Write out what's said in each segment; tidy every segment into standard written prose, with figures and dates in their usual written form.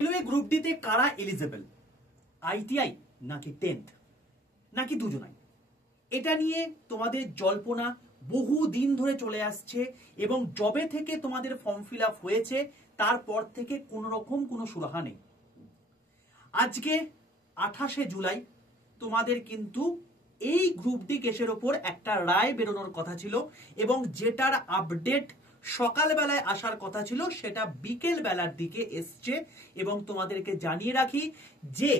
Railway group ডিতে কারা eligible, ITI নাকি 10th নাকি দুজনাই? এটা নিয়ে তোমাদের জল্পনা বহু দিন ধরে চলে আসছে এবং জবে থেকে তোমাদের ফর্ম ফিল আপ হয়েছে তারপর থেকে কোনো রকম কোনো সুরাহা নেই। আজকে 28শে জুলাই তোমাদের কিন্তু এই গ্রুপ ডি কেসের ওপর একটা রায় বেরোনোর কথা ছিল এবং যেটার আপডেট সকালবেলায় আসার কথা ছিল সেটা বিকেল বেলার দিকে এসছে। এবং তোমাদেরকে জানিয়ে রাখি যে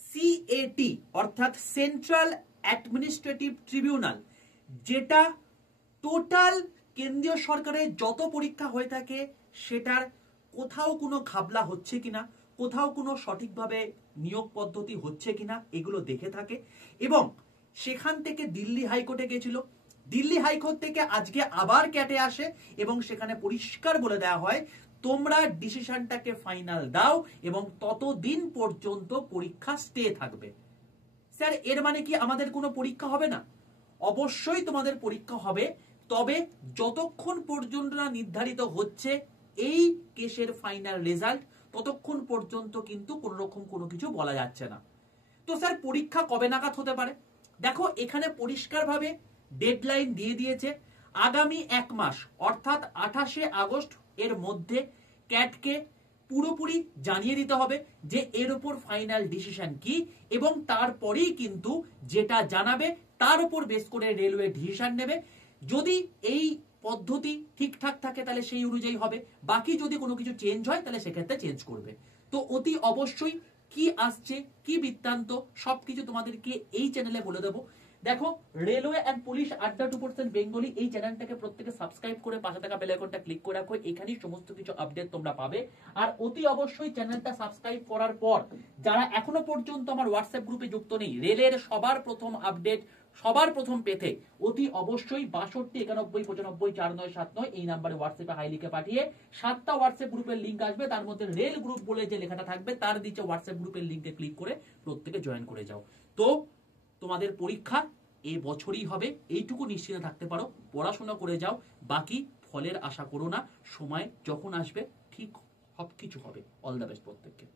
সিএটি অর্থাৎ সেন্ট্রাল অ্যাডমিনিস্ট্রেটিভ ট্রিবিউনাল, যেটা টোটাল কেন্দ্রীয় সরকারের যত পরীক্ষা হয়ে থাকে সেটার কোথাও কোনো ঘাবলা হচ্ছে কিনা, কোথাও কোনো সঠিকভাবে নিয়োগ পদ্ধতি হচ্ছে কিনা এগুলো দেখে থাকে। এবং সেখান থেকে দিল্লি হাইকোর্টে গেছিল, দিল্লি হাইকোর্ট থেকে আজকে আবার ক্যাটে আসে এবং সেখানে পরিষ্কার বলে দেওয়া হয় তোমরা ডিসিশনটাকে ফাইনাল দাও এবং ততদিন পর্যন্ত পরীক্ষা স্টে থাকবে। স্যার এর মানে কি আমাদের কোনো পরীক্ষা হবে না? অবশ্যই তোমাদের পরীক্ষা হবে, তবে যতক্ষণ পর্যন্ত না নির্ধারিত হচ্ছে এই কেসের ফাইনাল রেজাল্ট ততক্ষণ পর্যন্ত কিন্তু কোন রকম কোনো কিছু বলা যাচ্ছে না। তো স্যার পরীক্ষা কবে নাগাদ হতে পারে? দেখো এখানে পরিষ্কারভাবে ডেডলাইন দিয়ে দিয়েছে আগামী 1 মাস অর্থাৎ 28শে আগস্ট এর মধ্যে ক্যাটকে পুরোপুরি জানিয়ে দিতে হবে যে এর উপর ফাইনাল ডিসিশন কি এবং তারপরেই কিন্তু যেটা জানাবে তার উপর বেস করে রেলওয়ে ডিসিশন নেবে। যদি এই পদ্ধতি ঠিকঠাক থাকে তাহলে সেই অনুযায়ী হবে, বাকি যদি কোনো কিছু চেঞ্জ হয় তাহলে সেক্ষেত্রে চেঞ্জ করবে। তো অতি অবশ্যই কি আসছে কি বৃত্তান্ত সবকিছু তোমাদেরকে এই চ্যানেলে বলে দেবো। দেখো রেলওয়ে এন্ড পুলিশ আড্ডা 2% বেঙ্গলি এই চ্যানেলটাকে প্রত্যেকে সাবস্ক্রাইব করে পাশে থাকা বেল আইকনটা ক্লিক করে রাখো, এখানেই সমস্ত কিছু আপডেট তোমরা পাবে। আর অতি অবশ্যই চ্যানেলটা সাবস্ক্রাইব করার পর যারা এখনো পর্যন্ত আমার হোয়াটসঅ্যাপ গ্রুপে যুক্ত নেই, রেলের সবার প্রথম আপডেট সবার প্রথম পেতে অতি অবশ্যই 62 91 95 4979 এই নাম্বারে হোয়াটসঅ্যাপে হাই লিখে পাঠিয়ে 7টা হোয়াটসঅ্যাপ গ্রুপের লিংক আসবে, তার মধ্যে রেল গ্রুপ বলে যে লেখাটা থাকবে তার নিচে হোয়াটসঅ্যাপ গ্রুপের লিংকে ক্লিক করে প্রত্যেকে জয়েন করে যাও। তো তোমাদের পরীক্ষা এই বছরই হবে এইটুকু নিশ্চিত থাকতে পারো। পড়াশোনা করে যাও, বাকি ফলের আশা করো না, সময় যখন আসবে ঠিক সবকিছু হবে। অল দ্য বেস্ট প্রত্যেককে।